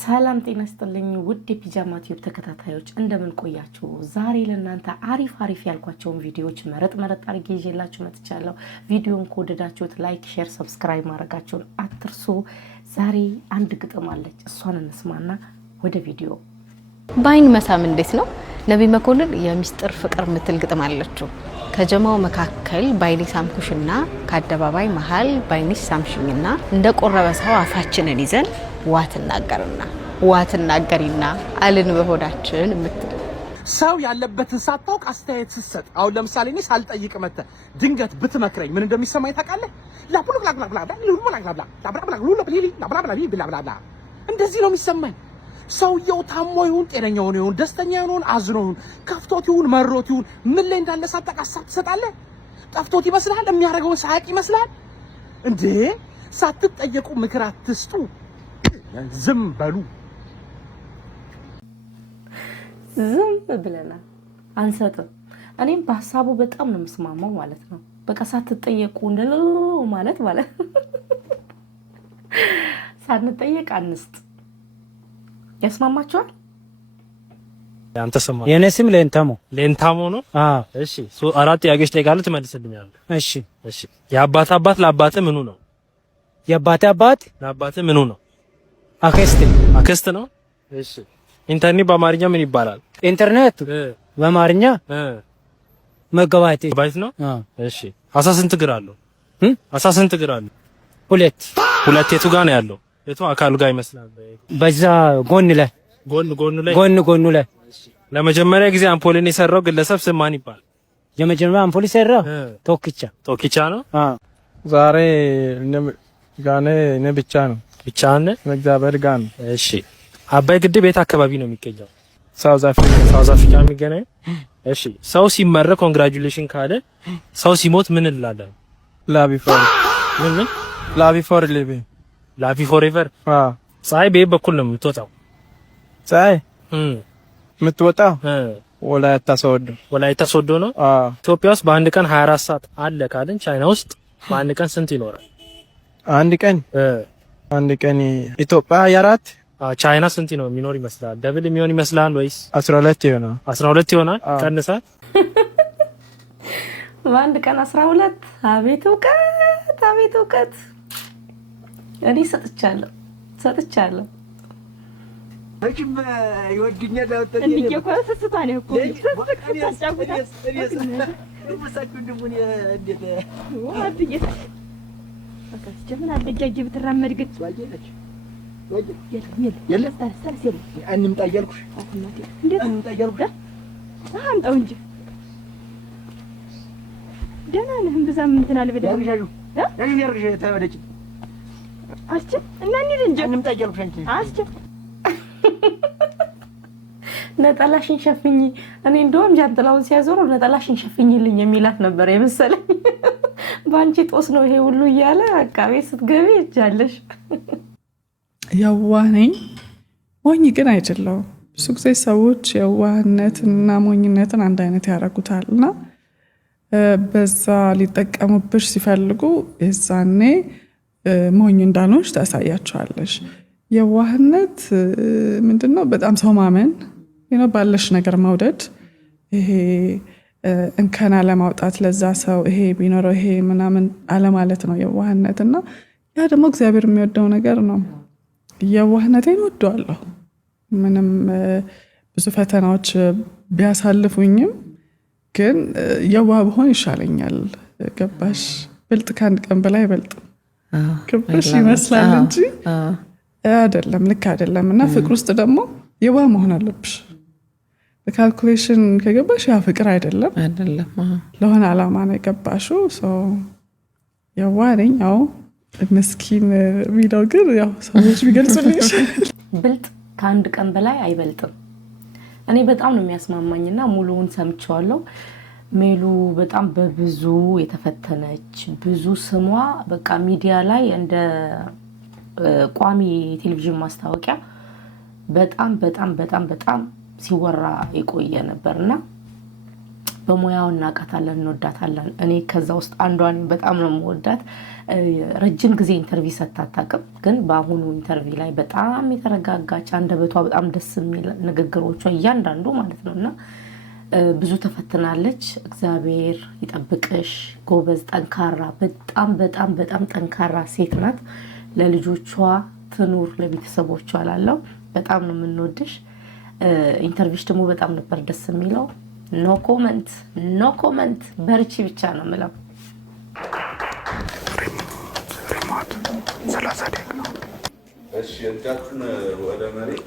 ሰላም ጤና ይስጥልኝ ውድ የፒጃማ ቲዩብ ተከታታዮች እንደምን ቆያችሁ? ዛሬ ለእናንተ አሪፍ ያልኳቸውን ቪዲዮዎች መረጥ አድርጌ ይዤላችሁ መጥቻለሁ። ቪዲዮን ከወደዳችሁት ላይክ፣ ሼር፣ ሰብስክራይብ ማድረጋችሁን አትርሱ። ዛሬ አንድ ግጥም አለች፣ እሷን እንስማና ወደ ቪዲዮ። ባይን መሳም እንዴት ነው? ነብይ መኮንን የሚስጥር ፍቅር ምትል ግጥም አለችው። ከጀማው መካከል ባይኔ ሳምኩሽና ከአደባባይ መሃል ባይኔሽ ሳምሽኝና እንደ ቆረበ ሰው አፋችንን ይዘን ዋትናገሪና አልን በሆዳችን ምትል ሰው ያለበትን ሳታውቅ አስተያየት ስትሰጥ፣ አሁን ለምሳሌ እኔ ሳልጠይቅ መተ ድንገት ብትመክረኝ ምን እንደሚሰማኝ ታውቃለህ? እንደዚህ ነው የሚሰማኝ። ሰውየው ታሞ ይሁን ጤነኛ ይሁን ደስተኛ ይሁን አዝኖ ይሁን ከፍቶት ይሁን መሮት ይሁን ምን ላይ እንዳለ ሳታውቅ ሀሳብ ትሰጣለህ። ጠፍቶት ይመስላል የሚያደርገውን ሳያውቅ ይመስላል እንዴ? ሳትጠየቁ ምክር አትስጡ፣ ዝም በሉ። ዝም ብለናል አንሰጥም። እኔም በሐሳቡ በጣም ነው የምስማማው ማለት ነው። በቃ ሳትጠየቁ እንደለው ማለት ሳንጠየቅ አንስጥ። ያስማማችኋል? ያንተ ስም የኔ ስም ሌንታሞ ነው። እሺ አራት ጥያቄዎች ጠይቃለሁ፣ ትመልስልኛለህ። እሺ የአባት አባት ለአባት ምኑ ነው? የአባት አባት ለአባት ምኑ ነው? አክስት ነው። እሺ ኢንተርኔት በአማርኛ ምን ይባላል? ኢንተርኔት በአማርኛ መጋባት ነው። እሺ አሳ ስንት እግር አለው? ሁለት። የቱ ጋር ነው ያለው? የቱ አካሉ ጋር ይመስላል? በዛ ጎን ላይ። ለመጀመሪያ ጊዜ አምፖልን የሰራው ግለሰብ ስም ማን ይባላል? የመጀመሪያ አምፖል የሰራው ቶኪቻ ነው። ዛሬ እኔ ብቻ ነው እግዚአብሔር ጋር ነው። እሺ አባይ ግድብ የት አካባቢ ነው የሚገኘው? ሳውዝ አፍሪካ የሚገኘው። እሺ ሰው ሲመረቅ ኮንግራቹሌሽን ካለ ሰው ሲሞት ምን እንላለን? ላቪ ፎሬቨር። ፀሐይ በየት በኩል ነው የምትወጣው? ፀሐይ የምትወጣው ወላይታ ሶዶ ነው። ኢትዮጵያ ውስጥ በአንድ ቀን 24 ሰዓት አለ ካልን ቻይና ውስጥ በአንድ ቀን ስንት ይኖራል? አንድ ቀን ኢትዮጵያ 24፣ ቻይና ስንት ነው የሚኖር ይመስላል? ደብል የሚሆን ይመስላል ወይስ 12 ይሆናል? 12 ይሆናል። ቀንሳል። በአንድ ቀን 12። አቤት እውቀት! እኔ ሰጥቻለሁ። እጅም ይወድኛል ነጠላሽን ሸፍኝ። እኔ እንደውም ጃንጥላውን ሲያዞረው ነጠላሽን ሸፍኝልኝ የሚላት ነበር የመሰለኝ። ባንቺ ጦስ ነው ይሄ ሁሉ እያለ አቃቤ ስትገቢ እጃለሽ። የዋህ ነኝ፣ ሞኝ ግን አይደለሁም። ብዙ ጊዜ ሰዎች የዋህነትና ሞኝነትን አንድ አይነት ያደርጉታልና በዛ ሊጠቀሙብሽ ሲፈልጉ የዛኔ ሞኝ እንዳልሆንሽ ታሳያቸዋለሽ። የዋህነት ምንድነው? በጣም ሰው ማመን፣ ባለሽ ነገር መውደድ፣ ይሄ እንከና ለማውጣት ለዛ ሰው ይሄ ቢኖረው ይሄ ምናምን አለማለት ነው የዋህነት። እና ያ ደግሞ እግዚአብሔር የሚወደው ነገር ነው። የዋህነቴን ወደዋለሁ። ምንም ብዙ ፈተናዎች ቢያሳልፉኝም ግን የዋህ ብሆን ይሻለኛል። ገባሽ? ብልጥ ከአንድ ቀን በላይ በልጥ ግብሽ ይመስላል እንጂ አይደለም፣ ልክ አይደለም። እና ፍቅር ውስጥ ደግሞ የዋህ መሆን አለብሽ። በካልኩሌሽን ከገባሽ ያ ፍቅር አይደለም። ለሆነ አላማ ነው የገባሽው። የዋህ ነኝ። ያው ምስኪን ቢለው ግን ያው ሰዎች ቢገልጹልኝ ብልጥ ከአንድ ቀን በላይ አይበልጥም። እኔ በጣም ነው የሚያስማማኝና ሙሉውን ሰምቼዋለሁ። ሜሉ በጣም በብዙ የተፈተነች ብዙ ስሟ በቃ ሚዲያ ላይ እንደ ቋሚ ቴሌቪዥን ማስታወቂያ በጣም ሲወራ የቆየ ነበርና በሙያው እናቃታለን እንወዳታለን እኔ ከዛ ውስጥ አንዷን በጣም ነው የምወዳት ረጅም ጊዜ ኢንተርቪው ሰጣታቀም ግን በአሁኑ ኢንተርቪው ላይ በጣም የተረጋጋች አንደበቷ በጣም ደስ የሚል ንግግሮቿ እያንዳንዱ ማለት ነውና ብዙ ተፈትናለች እግዚአብሔር ይጠብቅሽ ጎበዝ ጠንካራ በጣም በጣም በጣም ጠንካራ ሴት ናት ለልጆቿ ትኑር ለቤተሰቦቿ ላለው በጣም ነው የምንወድሽ ኢንተርቪው ደግሞ በጣም ነበር ደስ የሚለው ኖ ኮመንት በርቺ ብቻ ነው የምለው ሪሞት 30 ደቂቃ እሺ እጃችሁን ወደ መሬት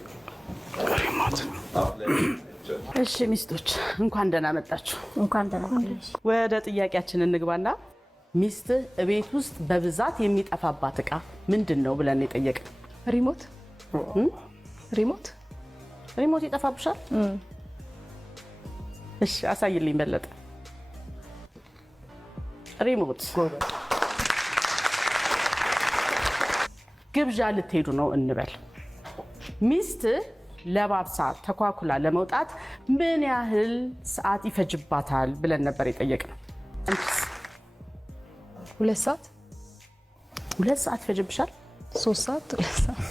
ሪሞት እሺ ሚስቶች እንኳን ደህና መጣችሁ ወደ ጥያቄያችን እንግባና ሚስት ቤት ውስጥ በብዛት የሚጠፋባት ዕቃ ምንድነው ብለን የጠየቅን ሪሞት ይጠፋብሻል እሺ አሳይልኝ በለጠ ሪሞት ግብዣ ልትሄዱ ነው እንበል ሚስት ለባብሳ ተኳኩላ ለመውጣት ምን ያህል ሰዓት ይፈጅባታል ብለን ነበር የጠየቅነው 2 ሰዓት 2 ሰዓት ይፈጅብሻል 3 ሰዓት 2 ሰዓት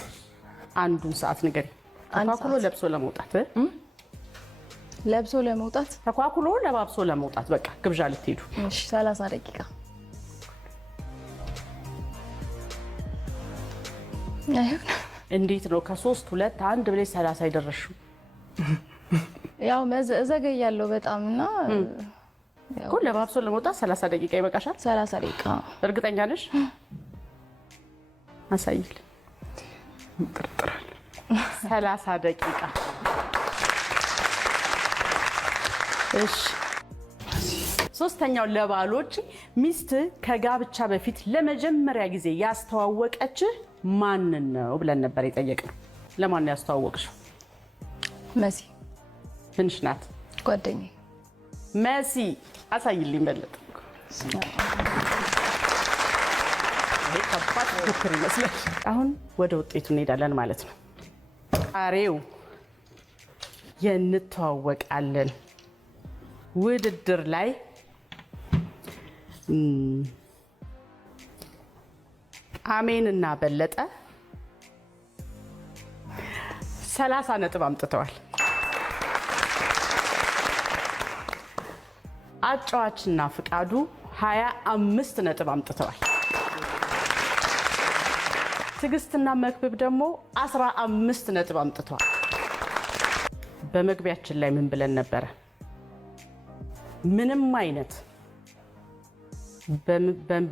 አንዱን ሰዓት ንገሪ ተኳኩሎ ለብሶ ለመውጣት ተኳኩሎ ለባብሶ ለመውጣት በቃ ግብዣ ልትሄዱ እሺ 30 ደቂቃ አይሁን እንዴት ነው ከ3 2 1 ብለሽ 30 ይደረሽው ያው እዘገያለሁ በጣምና እኮ ለባብሶ ለመውጣት 30 ደቂቃ ይበቃሻል 30 ደቂቃ እርግጠኛ ነሽ አሳይል ጥርጥራል 30 ደቂቃ እሺ ሶስተኛው ለባሎች ሚስት ከጋብቻ በፊት ለመጀመሪያ ጊዜ ያስተዋወቀች ማን ነው ብለን ነበር የጠየቅነው ለማን ያስተዋወቅሽው መሲ ትንሽ ናት ጓደኛዬ መሲ አሳይልኝ በለጠ ከባድ ፍክር ይመስላል አሁን ወደ ውጤቱ እንሄዳለን ማለት ነው ዛሬው የንተዋወቃለን ውድድር ላይ አሜንና በለጠ 30 ነጥብ አምጥተዋል አጫዋችና ፍቃዱ 25 ነጥብ አምጥተዋል ትግስትና መክብብ ደግሞ 15 ነጥብ አምጥተዋል በመግቢያችን ላይ ምን ብለን ነበር ምንም አይነት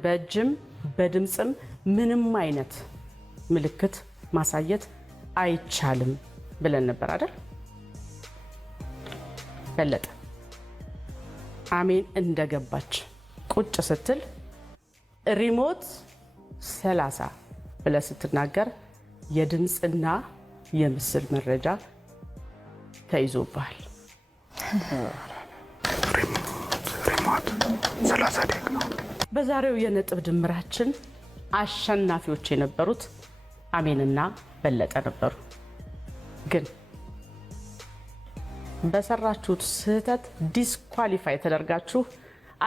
በእጅም በድምጽም ምንም አይነት ምልክት ማሳየት አይቻልም ብለን ነበር አይደል በለጠ አሜን እንደገባች ቁጭ ስትል ሪሞት 30 ብለ ስትናገር የድምጽና የምስል መረጃ ተይዞባል ሪሞት 30 ደቂቃ በዛሬው የነጥብ ድምራችን አሸናፊዎች የነበሩት አሜንና በለጠ ነበሩ ግን በሰራችሁት ስህተት ዲስኳሊፋይ ተደርጋችሁ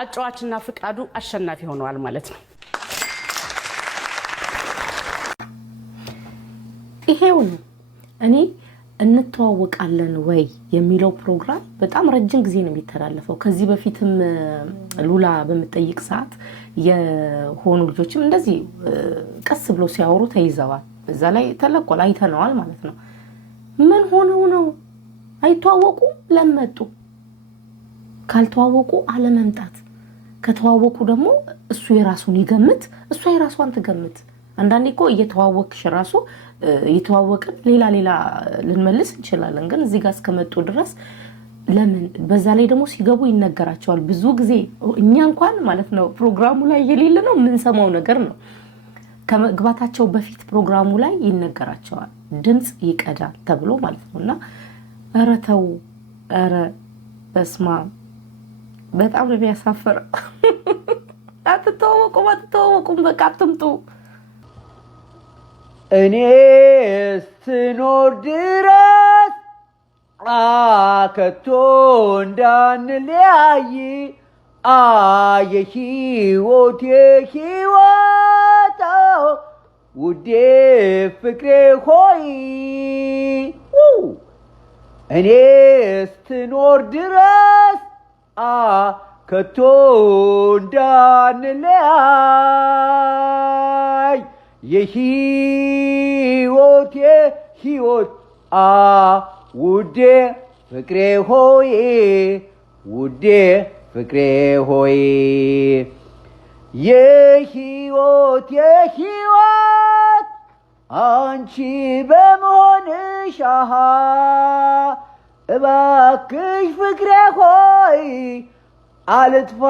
አጫዋችና ፍቃዱ አሸናፊ ሆነዋል ማለት ነው ይሄው ነው እኔ እንተዋወቃለን ወይ የሚለው ፕሮግራም በጣም ረጅም ጊዜ ነው የሚተላለፈው ከዚህ በፊትም ሉላ በመጠይቅ ሰዓት የሆኑ ልጆችም እንደዚህ ቀስ ብሎ ሲያወሩ ተይዘዋል በዛ ላይ ተለቆል አይተነዋል ማለት ነው ምን ሆነው ነው አይተዋወቁ ለመጡ ካልተዋወቁ አለመምጣት ከተዋወቁ ደግሞ እሱ የራሱን ይገምት እሱ የራሷን ትገምት አንዳንዴ እኮ እየተዋወቅሽ ራሱ እየተዋወቅን ሌላ ልንመልስ እንችላለን ግን እዚህ ጋር እስከመጡ ድረስ ለምን በዛ ላይ ደግሞ ሲገቡ ይነገራቸዋል ብዙ ጊዜ እኛ እንኳን ማለት ነው ፕሮግራሙ ላይ የሌለ ነው ምን ሰማው ነገር ነው ከመግባታቸው በፊት ፕሮግራሙ ላይ ይነገራቸዋል ድምጽ ይቀዳል ተብሎ ማለት ነውና አረተው አረ በስማ በጣም ነው የሚያሳፍረው አትተዋወቁም በቃ አትምጡ እኔ ስኖር ድረስ ከቶ እንዳንለያይ የህይወቴ ህይወት ውዴ ፍቅሬ ሆይ እኔ ስትኖር ድረስ ከቶ እንዳንለያይ የህይወቴ ህይወት ውዴ ፍቅሬ ሆይ ውዴ ፍቅሬ ሆይ የህይወት የህይወት አንቺ በመሆንሽ እባክሽ ፍቅሬ ሆይ አልጥፋ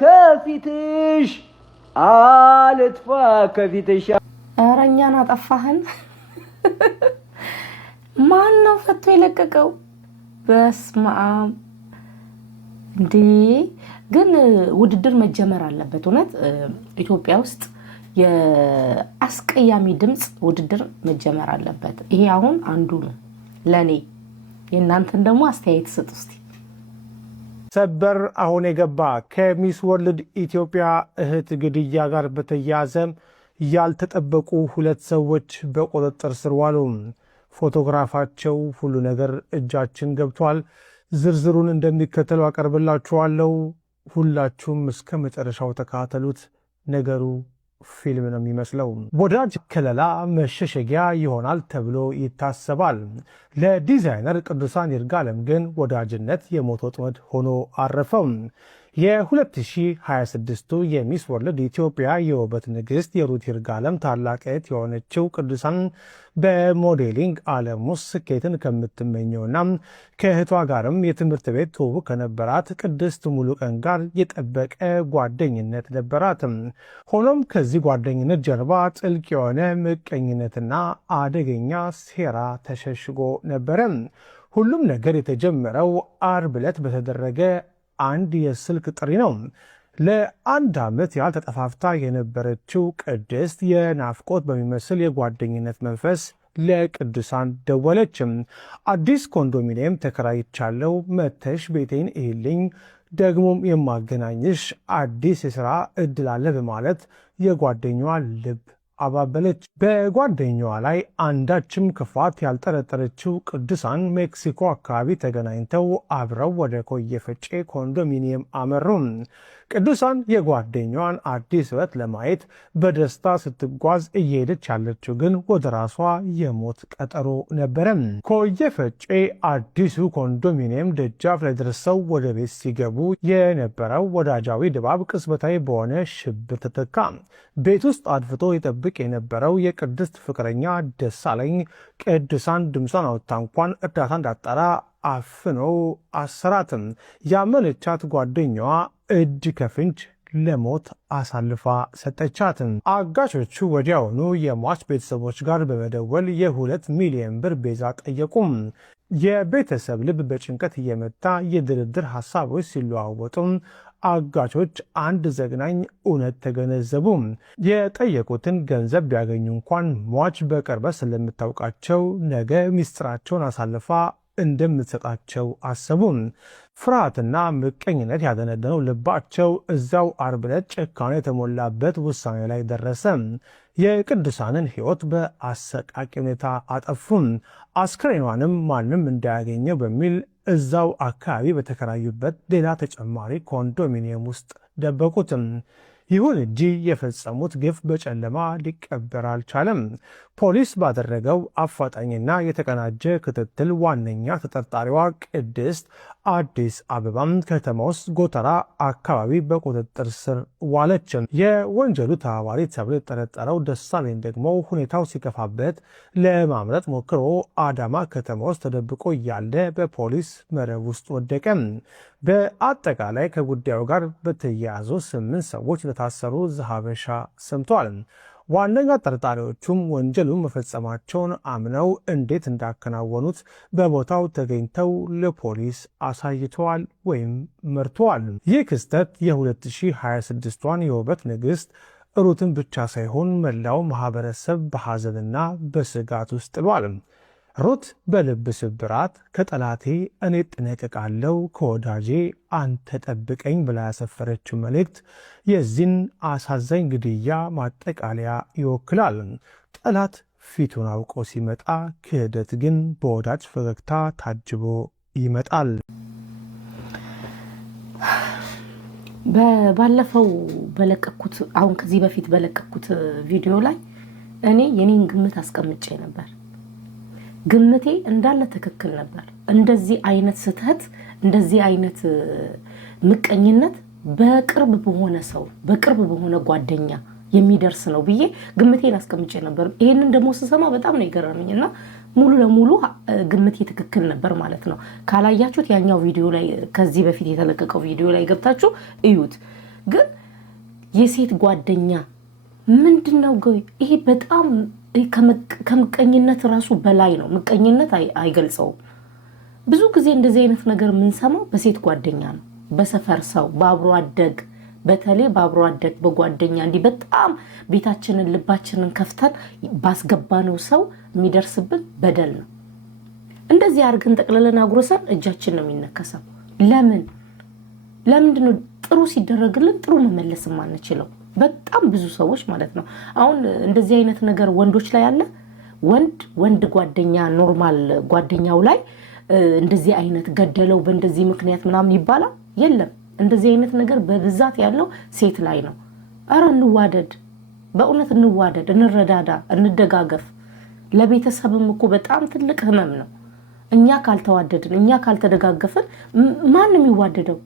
ከፊትሽ አልጥፋ ከፊትሽ። ኧረ እኛን አጠፋህን። ማን ነው ፈቶ የለቀቀው? በስመ አብ። እንዴ ግን ውድድር መጀመር አለበት። እውነት ኢትዮጵያ ውስጥ የአስቀያሚ ድምፅ ውድድር መጀመር አለበት። ይሄ አሁን አንዱ ነው ለኔ። የእናንተን ደግሞ አስተያየት ስጥ እስቲ። ሰበር አሁን የገባ ከሚስ ወርልድ ኢትዮጵያ እህት ግድያ ጋር በተያያዘ ያልተጠበቁ ሁለት ሰዎች በቁጥጥር ስር ዋሉ። ፎቶግራፋቸው ሁሉ ነገር እጃችን ገብቷል። ዝርዝሩን እንደሚከተለው አቀርብላችኋለሁ። ሁላችሁም እስከ መጨረሻው ተካተሉት። ነገሩ ፊልም ነው የሚመስለው። ወዳጅ ከለላ መሸሸጊያ ይሆናል ተብሎ ይታሰባል። ለዲዛይነር ቅዱሳን ይርጋለም ግን ወዳጅነት የሞት ወጥመድ ሆኖ አረፈው። የ2026 የሚስ ወርልድ ኢትዮጵያ የውበት ንግሥት የሩት ይርጋለም ታላቅ እህት የሆነችው ቅዱሳን በሞዴሊንግ ዓለም ውስጥ ስኬትን ከምትመኘውና ከእህቷ ጋርም የትምህርት ቤት ትውውቅ ከነበራት ቅድስት ሙሉቀን ጋር የጠበቀ ጓደኝነት ነበራት። ሆኖም ከዚህ ጓደኝነት ጀርባ ጥልቅ የሆነ ምቀኝነትና አደገኛ ሴራ ተሸሽጎ ነበረ። ሁሉም ነገር የተጀመረው አርብ ዕለት በተደረገ አንድ የስልክ ጥሪ ነው። ለአንድ ዓመት ያህል ተጠፋፍታ የነበረችው ቅድስት የናፍቆት በሚመስል የጓደኝነት መንፈስ ለቅዱሳን ደወለች። አዲስ ኮንዶሚኒየም ተከራይቻለሁ፣ መተሽ ቤቴን እይልኝ፣ ደግሞም የማገናኝሽ አዲስ የሥራ ዕድል አለ በማለት የጓደኛዋ ልብ አባበለች። በጓደኛዋ ላይ አንዳችም ክፋት ያልጠረጠረችው ቅዱሳን ሜክሲኮ አካባቢ ተገናኝተው አብረው ወደ ኮየ ፈጬ ኮንዶሚኒየም አመሩ። ቅዱሳን የጓደኛዋን አዲስ ሕይወት ለማየት በደስታ ስትጓዝ እየሄደች ያለችው ግን ወደ ራሷ የሞት ቀጠሮ ነበረ። ኮየ ፈጬ አዲሱ ኮንዶሚኒየም ደጃፍ ላይ ደርሰው ወደ ቤት ሲገቡ የነበረው ወዳጃዊ ድባብ ቅጽበታዊ በሆነ ሽብር ተተካ። ቤት ውስጥ አድፍጦ ይጠብቅ የነበረው የቅድስት ፍቅረኛ ደሳለኝ ቅዱሳን ድምጿን አውጥታ እንኳን እርዳታ እንዳጣራ አፍኖ አሰራትም። ያመነቻት ጓደኛዋ እጅ ከፍንጅ ለሞት አሳልፋ ሰጠቻትም። አጋቾቹ ወዲያውኑ የሟች ቤተሰቦች ጋር በመደወል የ2 ሚሊዮን ብር ቤዛ ጠየቁም። የቤተሰብ ልብ በጭንቀት እየመታ የድርድር ሀሳቦች ሲለዋወጡም አጋቾች አንድ ዘግናኝ እውነት ተገነዘቡ። የጠየቁትን ገንዘብ ቢያገኙ እንኳን ሟች በቅርበት ስለምታውቃቸው ነገ ሚስጥራቸውን አሳልፋ እንደምትሰጣቸው አሰቡ። ፍርሃትና ምቀኝነት ያደነደነው ልባቸው እዛው አርብ ዕለት ጭካኔ የተሞላበት ውሳኔ ላይ ደረሰ። የቅዱሳንን ሕይወት በአሰቃቂ ሁኔታ አጠፉ። አስክሬኗንም ማንም እንዳያገኘው በሚል እዛው አካባቢ በተከራዩበት ሌላ ተጨማሪ ኮንዶሚኒየም ውስጥ ደበቁትም። ይሁን እንጂ የፈጸሙት ግፍ በጨለማ ሊቀበር አልቻለም። ፖሊስ ባደረገው አፋጣኝና የተቀናጀ ክትትል ዋነኛ ተጠርጣሪዋ ቅድስት አዲስ አበባም ከተማ ውስጥ ጎተራ አካባቢ በቁጥጥር ስር ዋለች። የወንጀሉ ተባባሪ ተብሎ የተጠረጠረው ደሳለኝ ደግሞ ሁኔታው ሲከፋበት ለማምለጥ ሞክሮ አዳማ ከተማ ውስጥ ተደብቆ እያለ በፖሊስ መረብ ውስጥ ወደቀ። በአጠቃላይ ከጉዳዩ ጋር በተያያዙ 8 ሰዎች ለታሰሩ ዘሀበሻ ሰምቷል። ዋነኛ ጠርጣሪዎቹም ወንጀሉን መፈጸማቸውን አምነው እንዴት እንዳከናወኑት በቦታው ተገኝተው ለፖሊስ አሳይተዋል ወይም መርተዋል። ይህ ክስተት የ2026ቷን የውበት ንግሥት ሩትን ብቻ ሳይሆን መላው ማህበረሰብ በሐዘንና በስጋት ውስጥ ጥሏል። ሩት በልብ ስብራት ከጠላቴ እኔ እጠነቀቃለሁ ከወዳጄ አንተ ጠብቀኝ ብላ ያሰፈረችው መልእክት የዚህን አሳዛኝ ግድያ ማጠቃለያ ይወክላል። ጠላት ፊቱን አውቆ ሲመጣ፣ ክህደት ግን በወዳጅ ፈገግታ ታጅቦ ይመጣል። ባለፈው በለቀኩት አሁን ከዚህ በፊት በለቀኩት ቪዲዮ ላይ እኔ የኔን ግምት አስቀምጬ ነበር። ግምቴ እንዳለ ትክክል ነበር። እንደዚህ አይነት ስህተት፣ እንደዚህ አይነት ምቀኝነት በቅርብ በሆነ ሰው፣ በቅርብ በሆነ ጓደኛ የሚደርስ ነው ብዬ ግምቴን አስቀምጬ ነበር። ይሄንን ደግሞ ስሰማ በጣም ነው የገረመኝና ሙሉ ለሙሉ ግምቴ ትክክል ነበር ማለት ነው። ካላያችሁት ያኛው ቪዲዮ ላይ ከዚህ በፊት የተለቀቀው ቪዲዮ ላይ ገብታችሁ እዩት። ግን የሴት ጓደኛ ምንድነው? ይሄ በጣም ከምቀኝነት ራሱ በላይ ነው። ምቀኝነት አይገልጸውም። ብዙ ጊዜ እንደዚህ አይነት ነገር የምንሰማው በሴት ጓደኛ ነው፣ በሰፈር ሰው፣ በአብሮ አደግ፣ በተለይ በአብሮ አደግ በጓደኛ እንዲህ በጣም ቤታችንን ልባችንን ከፍተን ባስገባነው ሰው የሚደርስብን በደል ነው። እንደዚህ አድርገን ጠቅልለን አጉርሰን እጃችን ነው የሚነከሰው። ለምንድነው ጥሩ ሲደረግልን ጥሩ መመለስ የማንችለው? በጣም ብዙ ሰዎች ማለት ነው። አሁን እንደዚህ አይነት ነገር ወንዶች ላይ አለ። ወንድ ጓደኛ ኖርማል ጓደኛው ላይ እንደዚህ አይነት ገደለው በእንደዚህ ምክንያት ምናምን ይባላል? የለም። እንደዚህ አይነት ነገር በብዛት ያለው ሴት ላይ ነው። አረ እንዋደድ፣ በእውነት እንዋደድ፣ እንረዳዳ፣ እንደጋገፍ። ለቤተሰብም እኮ በጣም ትልቅ ህመም ነው። እኛ ካልተዋደድን፣ እኛ ካልተደጋገፍን ማንም ይዋደደው?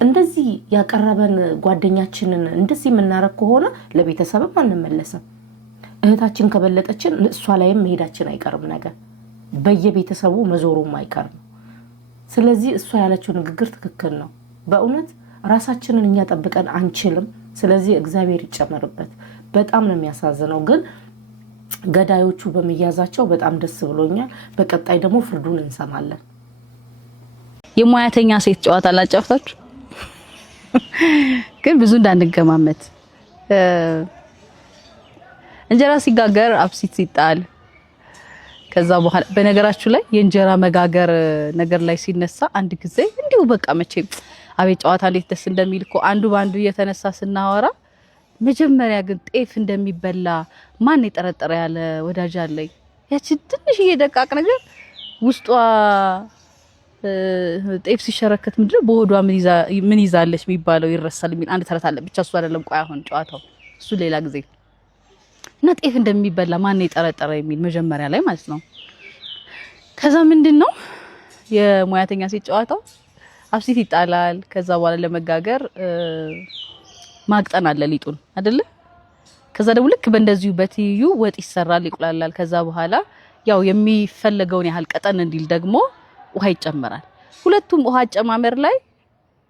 እንደዚህ ያቀረበን ጓደኛችንን እንደዚህ የምናረግ ከሆነ ለቤተሰብም አንመለስም። እህታችን ከበለጠችን እሷ ላይም መሄዳችን አይቀርም፣ ነገር በየቤተሰቡ መዞሩም አይቀርም። ስለዚህ እሷ ያለችው ንግግር ትክክል ነው። በእውነት ራሳችንን እኛ ጠብቀን አንችልም። ስለዚህ እግዚአብሔር ይጨመርበት። በጣም ነው የሚያሳዝነው። ግን ገዳዮቹ በመያዛቸው በጣም ደስ ብሎኛል። በቀጣይ ደግሞ ፍርዱን እንሰማለን። የሙያተኛ ሴት ጨዋታ አላጫውታችሁ ግን ብዙ እንዳንገማመት። እንጀራ ሲጋገር አብሲት ሲጣል ከዛ በኋላ በነገራችሁ ላይ የእንጀራ መጋገር ነገር ላይ ሲነሳ አንድ ጊዜ እንዲሁ በቃ መቼም አቤት ጨዋታ እንዴት ደስ እንደሚል እኮ አንዱ ባንዱ እየተነሳ ስናወራ፣ መጀመሪያ ግን ጤፍ እንደሚበላ ማን የጠረጠረ ያለ ወዳጅ አለኝ። ያቺ ትንሽዬ ደቃቅ ነገር ውስጧ ጤፍ ሲሸረከት ምንድነው በሆዷ ምን ይዛለች የሚባለው ይረሳል የሚል አንድ ተረት አለ። ብቻ እሱ አይደለም። ቆይ አሁን ጨዋታው እሱ ሌላ ጊዜ እና ጤፍ እንደሚበላ ማን የጠረጠረ የሚል መጀመሪያ ላይ ማለት ነው። ከዛ ምንድነው የሙያተኛ ሴት ጨዋታው አብሲት ይጣላል። ከዛ በኋላ ለመጋገር ማቅጠን አለ ሊጡን አይደለ? ከዛ ደግሞ ልክ በእንደዚሁ በትይዩ ወጥ ይሰራል፣ ይቁላላል። ከዛ በኋላ ያው የሚፈለገውን ያህል ቀጠን እንዲል ደግሞ ውሃ ይጨመራል። ሁለቱም ውሃ አጨማመር ላይ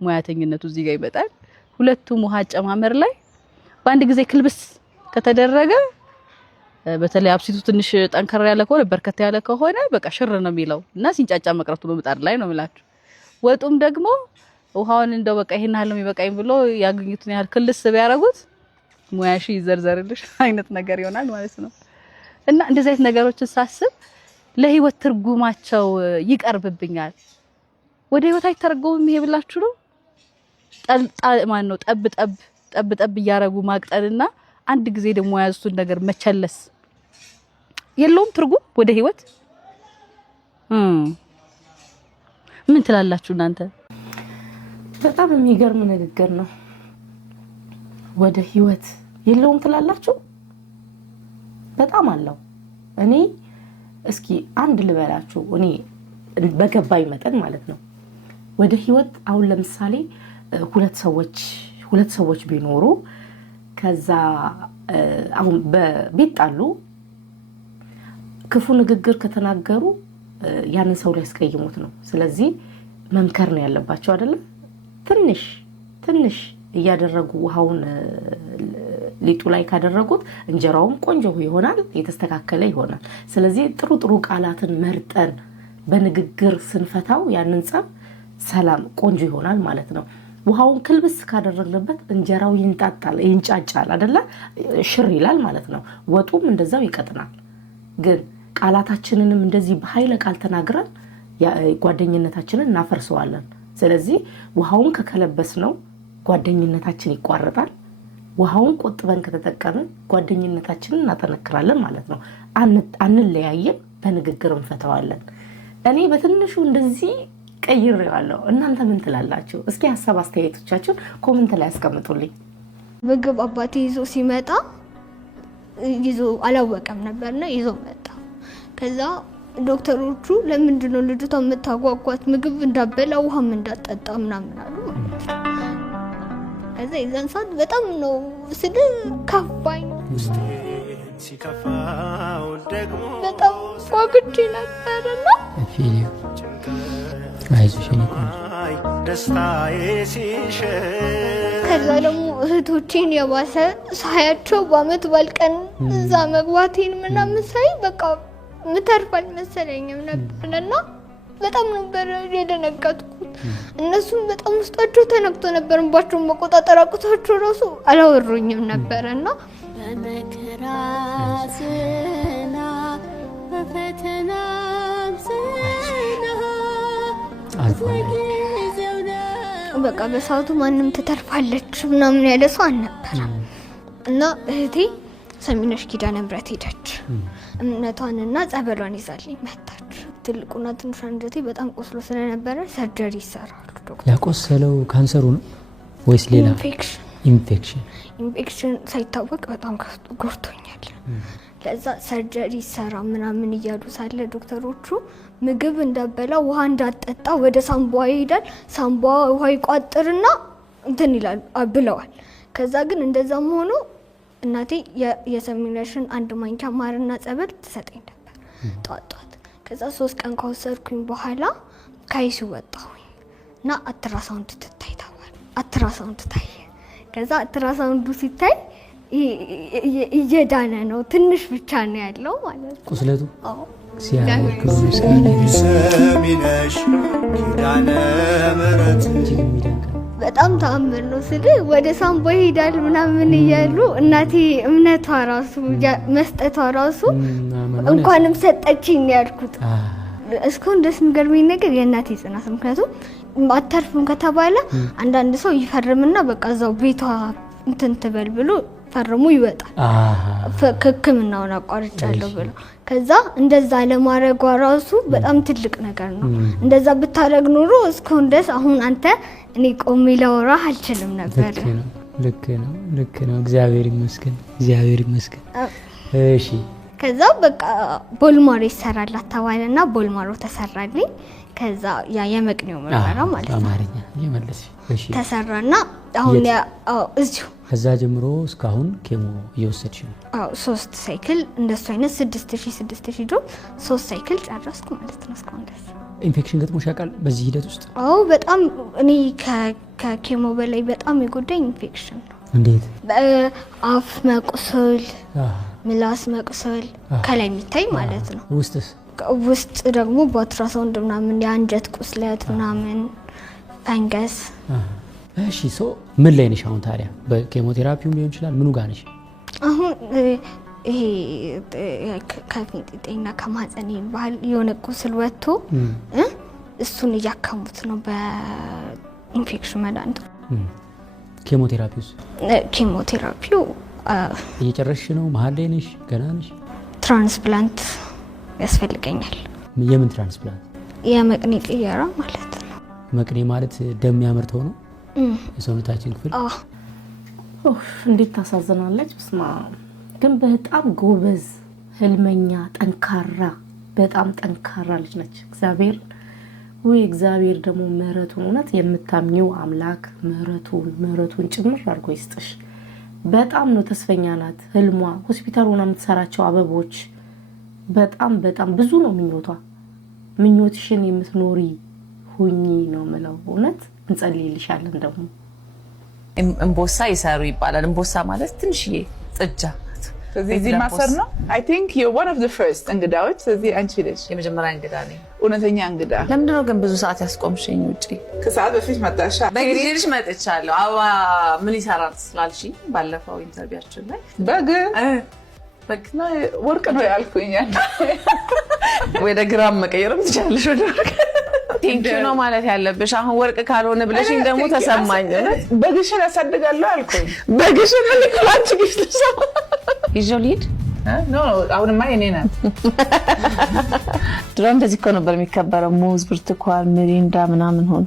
ሙያተኝነቱ እዚህ ጋር ይመጣል። ሁለቱም ውሃ አጨማመር ላይ በአንድ ጊዜ ክልብስ ከተደረገ በተለይ አብሲቱ ትንሽ ጠንከር ያለ ከሆነ በርከት ያለ ከሆነ በቃ ሽር ነው የሚለው እና ሲንጫጫ መቅረቱ ነው ምጣድ ላይ ነው የሚላችሁ። ወጡም ደግሞ ውሃውን እንደው በቃ ይሄን ያህል ነው የሚበቃኝ ብሎ ያገኙትን ያህል ክልስ ቢያረጉት ሙያሺ ይዘርዘርልሽ አይነት ነገር ይሆናል ማለት ነው። እና እንደዚህ አይነት ነገሮችን ሳስብ ለህይወት ትርጉማቸው ይቀርብብኛል። ወደ ህይወት አይተረጎምም ይሄ ብላችሁ ነው ማን ነው ጠብ ጠብ እያረጉ ማቅጠልና አንድ ጊዜ ደግሞ ያዙትን ነገር መቸለስ የለውም ትርጉም ወደ ህይወት። ምን ትላላችሁ እናንተ? በጣም የሚገርም ንግግር ነው። ወደ ህይወት የለውም ትላላችሁ? በጣም አለው። እኔ እስኪ አንድ ልበላችሁ፣ እኔ በገባኝ መጠን ማለት ነው። ወደ ህይወት አሁን ለምሳሌ ሁለት ሰዎች ቢኖሩ ከዛ አሁን በቤት ጣሉ፣ ክፉ ንግግር ከተናገሩ ያንን ሰው ላይ ያስቀይሙት ነው። ስለዚህ መምከር ነው ያለባቸው አይደለ? ትንሽ እያደረጉ ውሃውን ሊጡ ላይ ካደረጉት እንጀራውም ቆንጆ ይሆናል፣ የተስተካከለ ይሆናል። ስለዚህ ጥሩ ቃላትን መርጠን በንግግር ስንፈታው ያንን ጸብ ሰላም ቆንጆ ይሆናል ማለት ነው። ውሃውን ክልብስ ካደረግንበት እንጀራው ይንጫጫል አይደለ? ሽር ይላል ማለት ነው። ወጡም እንደዛው ይቀጥናል። ግን ቃላታችንንም እንደዚህ በኃይለ ቃል ተናግረን ጓደኝነታችንን እናፈርሰዋለን። ስለዚህ ውሃውን ከከለበስ ነው ጓደኝነታችን ይቋረጣል። ውሃውን ቆጥበን ከተጠቀምን ጓደኝነታችንን እናጠነክራለን ማለት ነው። አንለያየም፣ በንግግር እንፈታዋለን። እኔ በትንሹ እንደዚህ ቀይሬዋለሁ። እናንተ ምን ትላላችሁ? እስኪ ሐሳብ አስተያየቶቻችሁን ኮሜንት ላይ አስቀምጡልኝ። ምግብ አባቴ ይዞ ሲመጣ ይዞ አላወቀም ነበርና ይዞ መጣ። ከዛ ዶክተሮቹ ለምንድን ነው ልጅቷ የምታጓጓት ምግብ እንዳበላ ውሃም እንዳጠጣ ምናምን አሉ ማለት ነው። ከዛ የዛን ሰዓት በጣም ነው ስለ ከፋኝ ውስጥ በጣም ጓጉቼ ነበርና ከዛ ደግሞ እህቶቼን የባሰ ሳያቸው በአመት ባልቀን እዛ መግባቴን ምናምን ሳይ በቃ ምተርፍ አልመሰለኝም ነበርና በጣም ነበር የደነገጥኩት። እነሱም በጣም ውስጣቸው ተነክቶ ነበር። እንባቸውን መቆጣጠር አቅቷቸው ራሱ አላወሩኝም ነበርና በመከራ ጽና በፈተና ጽና በቃ በሰዓቱ ማንም ትተርፋለች ምናምን ያለ ሰው አልነበረም። እና እህቴ ሰሚነሽ ኪዳነ ምህረት ሄደች። እምነቷንና ጸበሏን ይዛልኝ መጣች። ትልቁና ትንሹ አንጀቴ በጣም ቆስሎ ስለነበረ ሰርጀሪ ይሰራሉ ዶክተር። ያቆሰለው ካንሰሩ ነው ወይስ ሌላ ኢንፌክሽን ሳይታወቅ በጣም ጎርቶኛል። ለዛ ሰርጀሪ ይሰራ ምናምን እያሉ ሳለ ዶክተሮቹ ምግብ እንዳበላ ውሃ እንዳጠጣ ወደ ሳምባዋ ይሄዳል። ሳምባዋ ውሃ ይቋጥርና እንትን ይላል ብለዋል። ከዛ ግን እንደዛም ሆኖ እናቴ የሰሚነሽን አንድ ማንኪያ ማርና ጸበል ትሰጠኝ ነበር ጧት። ከዛ 3 ቀን ከወሰድኩኝ በኋላ ካይሲ ወጣሁኝ እና አትራሳውንድ ትታይ ተባለ። አትራሳውንድ ታየ። ከዛ አትራሳውንዱ ሲታይ እየዳነ ነው፣ ትንሽ ብቻ ነው ያለው ማለት ነው ቁስለቱ። አዎ ሰሚነሽ ኪዳነ ምህረት በጣም ተአምር ነው ስል ወደ ሳምቦ ይሄዳል ምናምን እያሉ እናቴ እምነቷ ራሱ መስጠቷ ራሱ እንኳንም ሰጠችኝ ያልኩት። እስካሁን ደስ የሚገርመኝ ነገር የእናቴ ጽናት። ምክንያቱም አተርፍም ከተባለ አንዳንድ ሰው ይፈርምና በቃ እዛው ቤቷ እንትን ትበል ብሎ ፈርሙ ይወጣል። ሕክምናውን አቋርጫለሁ ብሎ ከዛ እንደዛ ለማድረጓ ራሱ በጣም ትልቅ ነገር ነው። እንደዛ ብታረግ ኖሮ እስካሁን ድረስ አሁን አንተ እኔ ቆሜ ላወራ አልችልም ነበር። ልክ ነው። እግዚአብሔር ይመስገን። እሺ ከዛ በቃ ቦልማሮ ይሰራላት ተባለና ቦልማሮ ተሰራልኝ። ከዛ ያ የመቅኔው ምርመራ ማለት ነው አማርኛ የመለስ እሺ ተሰራና አሁን እዚሁ ከዛ ጀምሮ እስካሁን ኬሞ እየወሰድሽ ነው? 3 ሳይክል እንደሱ አይነት 6000 ዶ 3 ሳይክል ጨረስኩ ማለት ነው እስካሁን ድረስ። ኢንፌክሽን ገጥሞሽ ያውቃል በዚህ ሂደት ውስጥ? በጣም እኔ ከኬሞ በላይ በጣም የጎዳኝ ኢንፌክሽን ነው። እንዴት? አፍ መቁሰል፣ ምላስ መቁሰል ከላይ የሚታይ ማለት ነው። ውስጥ ደግሞ በአልትራሳውንድ ምናምን የአንጀት ቁስለት ምናምን ፈንገስ። እሺ ምን ላይ ነሽ አሁን ታዲያ? በኬሞቴራፒው ሊሆን ይችላል ምኑ ጋር ነሽ አሁን? ይሄ ከፊንጢጤና ከማህፀኔ ባህል የሆነ ቁስል ወጥቶ እሱን እያከሙት ነው በኢንፌክሽን መድኃኒት። ኬሞቴራፒው እየጨረስሽ ነው? መሀል ላይ ነሽ? ገና ነሽ? ትራንስፕላንት ያስፈልገኛል። የምን ትራንስፕላንት? የመቅኔ ቅየራ ማለት ነው። መቅኔ ማለት ደም የሚያመርተው ነው የሰውነታችን ክፍል። እንዴት ታሳዝናለች! በስማ ግን በጣም ጎበዝ፣ ህልመኛ፣ ጠንካራ፣ በጣም ጠንካራ ልጅ ነች። እግዚአብሔር ደግሞ ምህረቱን እውነት የምታምኚው አምላክ ምህረቱን ጭምር አድርጎ ይስጥሽ። በጣም ነው ተስፈኛ ናት። ህልሟ ሆስፒታል ሆና የምትሰራቸው አበቦች በጣም ብዙ ነው ምኞቷ። ምኞትሽን የምትኖሪ ሁኚ ነው የምለው። እውነት እንጸልይልሻለን። ደግሞ እምቦሳ ይሰሩ ይባላል። እምቦሳ ማለት ትንሽዬ ጥጃ ስለዚህ ማሰር ነው። I think you're one of the first እንግዳዎች። ስለዚህ አንቺ ነሽ የመጀመሪያ እንግዳ ነኝ። እውነተኛ እንግዳ። ለምንድን ነው ግን ብዙ ሰዓት ያስቆምሽኝ ውጪ? ከሰዓት በፊት መጣሻ? በጊዜሽ መጥቻለሁ። ምን ይሰራል ስላልሽኝ ባለፈው ኢንተርቪያችን ላይ በግ ወርቅ ነው ያልኩኝ። ወደ ግራም መቀየርም ትችላለሽ ወደ ወርቅ። ቴንኪው ነው ማለት ያለብሽ። አሁን ወርቅ ካልሆነ ብለሽኝ ደግሞ ተሰማኝ። በግሽን ያሳድጋለሁ አልኩኝ። በግሽን ልክላንቺ ግሽ ተሰማ ይዤው ልሂድ። ኖ አሁንማ የኔ ናት። ድሮ እንደዚህ እኮ ነበር የሚከበረው። ሙዝ፣ ብርቱካን፣ ሚሪንዳ ምናምን ሆነ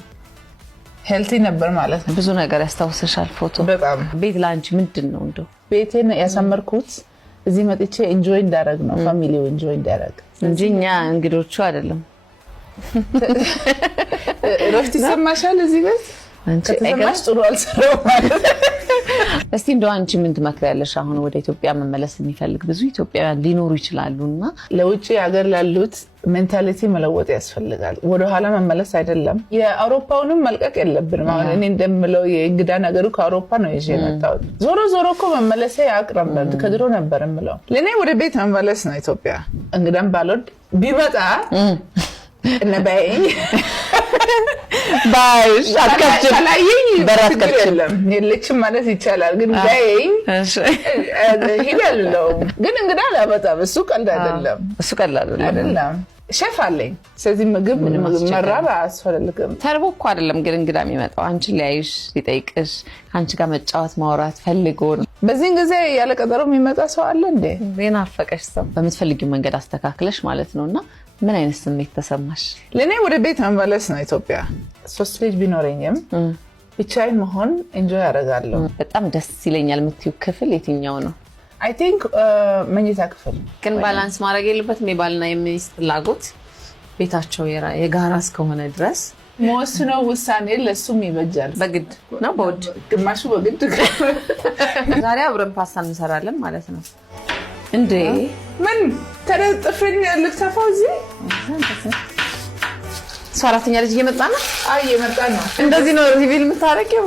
ሄልቲ ነበር ማለት ነው። ብዙ ነገር ያስታውስሻል ፎቶ። በጣም ቤት ላንቺ ምንድነው እንደው? ቤቴን ያሳመርኩት እዚህ መጥቼ ኢንጆይ እንዳደረግ ነው፣ ፋሚሊው ኢንጆይ እንዳደረግ እንጂ እኛ እንግዶቹ አይደለም። ረፍት ይሰማሻል እዚህ ቤት? አንቺ ከተሰማሽ ጥሩ አልሰራው ማለት። እስቲ እንደው አንቺ ምን ትመክሪያለሽ? አሁን ወደ ኢትዮጵያ መመለስ የሚፈልግ ብዙ ኢትዮጵያውያን ሊኖሩ ይችላሉና ለውጪ ሀገር ላሉት ሜንታሊቲ መለወጥ ያስፈልጋል። ወደ ኋላ መመለስ አይደለም። የአውሮፓውንም መልቀቅ የለብንም። አሁን እኔ እንደምለው የእንግዳ ነገሩ ከአውሮፓ ነው ይዤ የመጣሁት። ዞሮ ዞሮ እኮ መመለሴ ያቅረብ ከድሮ ነበር የምለው። ለኔ ወደ ቤት መመለስ ነው ኢትዮጵያ። እንግዳም ባልወድ ቢመጣ እነበይ ባይሽ አትከፍችም በራት ከፍችም የለችም ማለት ይቻላል። ግን በይ ሄዳለሁ። ግን እንግዳ አላመጣም። እሱ ቀልድ አይደለም። እሱ ቀልድ አይደለም። ሼፍ አለኝ። ስለዚህ ምግብ መራብ አያስፈልግም። ተርቦ እኮ አይደለም ግን እንግዳ የሚመጣው አንቺን ሊያይሽ ሊጠይቅሽ ከአንቺ ጋር መጫወት ማውራት ፈልጎ ነው። በዚህ ጊዜ ያለ ቀጠሮ የሚመጣ ሰው አለ እንዴ? የናፈቀሽ ሰው በምትፈልጊው መንገድ አስተካክለሽ ማለት ነውና ምን አይነት ስሜት ተሰማሽ? ለኔ ወደ ቤት መመለስ ነው ኢትዮጵያ። 3 ልጅ ቢኖረኝም ብቻዬን መሆን ኢንጆይ አደርጋለሁ። በጣም ደስ ይለኛል የምትይው ክፍል የትኛው ነው? አይ ቲንክ መኝታ ክፍል። ግን ባላንስ ማድረግ የለበትም የባልና የሚስት ፍላጎት ቤታቸው የጋራ እስከሆነ ድረስ መወስነው ውሳኔ ለሱም ይበጃል። በግድ ነው በውድ ግማሹ በግድ። ዛሬ አብረን ፓስታ እንሰራለን ማለት ነው እንዴ? ምን ተረጥፍኝ ልክተፋው እዚህ ሰራተኛ ልጅ እየመጣ ነው። አይ እየመጣ ነው። እንደዚህ ነው ሪቪል የምታረቂው?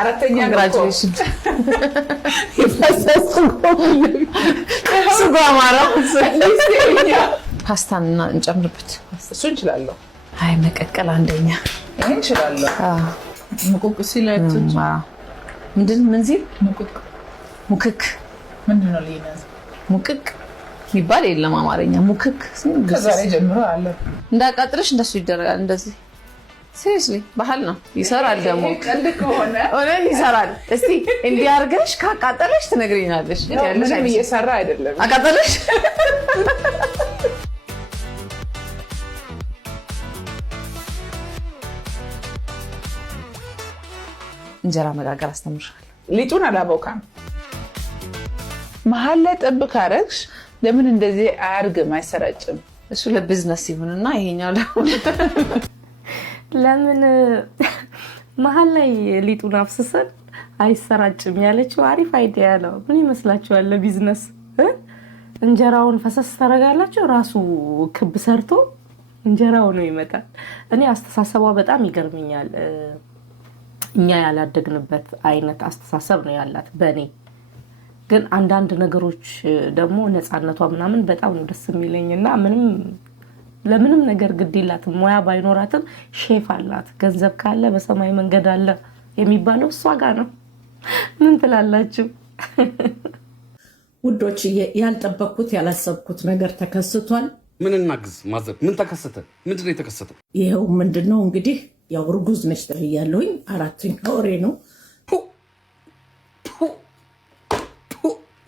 አራተኛ ኮንግራቹሌሽን ሱጎ አማራ ፓስታ እንጨምርበት። እሱ እንችላለሁ። አይ መቀቀል አንደኛ እንችላለሁ። ሙቁቅ ሲለቱ ምንድን ምን ሲል ሙክክ ምንድን ነው ልዩነት? ሙክክ የሚባል የለም አማርኛ። ሙክክ ከዛሬ ጀምሮ አለ። እንዳቃጥልሽ እንደሱ ይደረጋል። እንደዚህ ሲሪየስሊ ባህል ነው። ይሰራል ደግሞ ቀልድ ከሆነ ኦሬዲ ይሰራል። እስቲ እንዲህ አድርገሽ ካቃጠለሽ ትነግሪኛለሽ። ምንም እየሰራ አይደለም። አቃጠለሽ እንጀራ መጋገር አስተምርሻለሁ። ሊጡን አላቦካም። መሀል ላይ ጠብ ካረግሽ ለምን እንደዚህ አያርግም አይሰራጭም? እሱ ለቢዝነስ ይሁንና ይሄኛው ለምን መሀል ላይ ሊጡን አፍስሰን አይሰራጭም ያለችው አሪፍ አይዲያ ነው። ምን ይመስላችኋል? ለቢዝነስ እንጀራውን ፈሰስ ታረጋላችሁ፣ ራሱ ክብ ሰርቶ እንጀራው ነው ይመጣል። እኔ አስተሳሰቧ በጣም ይገርመኛል። እኛ ያላደግንበት አይነት አስተሳሰብ ነው ያላት በኔ። ግን አንዳንድ ነገሮች ደግሞ ነፃነቷ ምናምን በጣም ነው ደስ የሚለኝና ለምንም ነገር ግድ የላትም። ሙያ ባይኖራትም ሼፍ አላት። ገንዘብ ካለ በሰማይ መንገድ አለ የሚባለው እሷ ጋር ነው። ምን ትላላችሁ ውዶች? ያልጠበቅኩት ያላሰብኩት ነገር ተከስቷል። ምን እናግዝ ማዘር? ምን ተከሰተ? ምንድነው የተከሰተው? ይሄው ምንድነው እንግዲህ ያው እርጉዝ ነች ተብያለሁኝ። 4ኛ ወሬ ነው።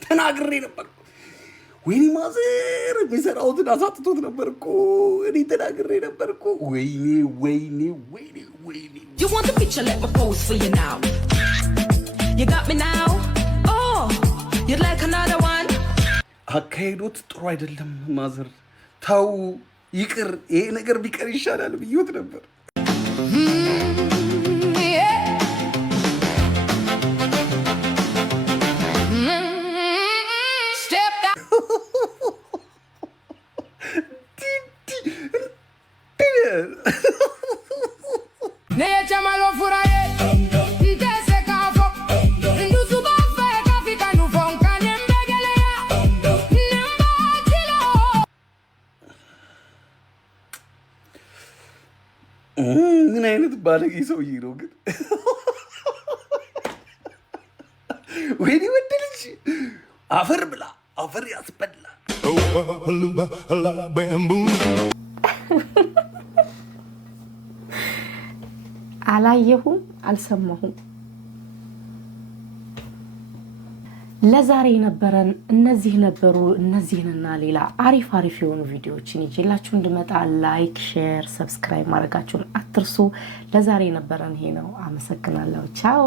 ተናግሬ ነበር። ወይኔ ማዘር የሚሰራውትን አሳጥቶት ነበር እኮ። እኔ ተናግሬ ነበር እኮ። ወይኔ ወይኔ ወይኔ ወይኔ። You want the picture, let me pose for you now. You got me now. Oh, you'd like another one. አካሄዶት ጥሩ አይደለም ማዘር። ተው ይቅር፣ ይሄ ነገር ቢቀር ይሻላል ብዬት ነበር። ምን አይነት ባለጌ ሰውዬ ነው ግን? ወይኔ ወንድ ልጅ አፈር ብላ አፈር ያስበላ። አላየሁም አልሰማሁም። ለዛሬ የነበረን እነዚህ ነበሩ። እነዚህንና ሌላ አሪፍ የሆኑ ቪዲዮዎችን ይዤላችሁ እንድመጣ ላይክ፣ ሼር፣ ሰብስክራይብ ማድረጋችሁን አትርሱ። ለዛሬ የነበረን ይሄ ነው። አመሰግናለሁ። ቻው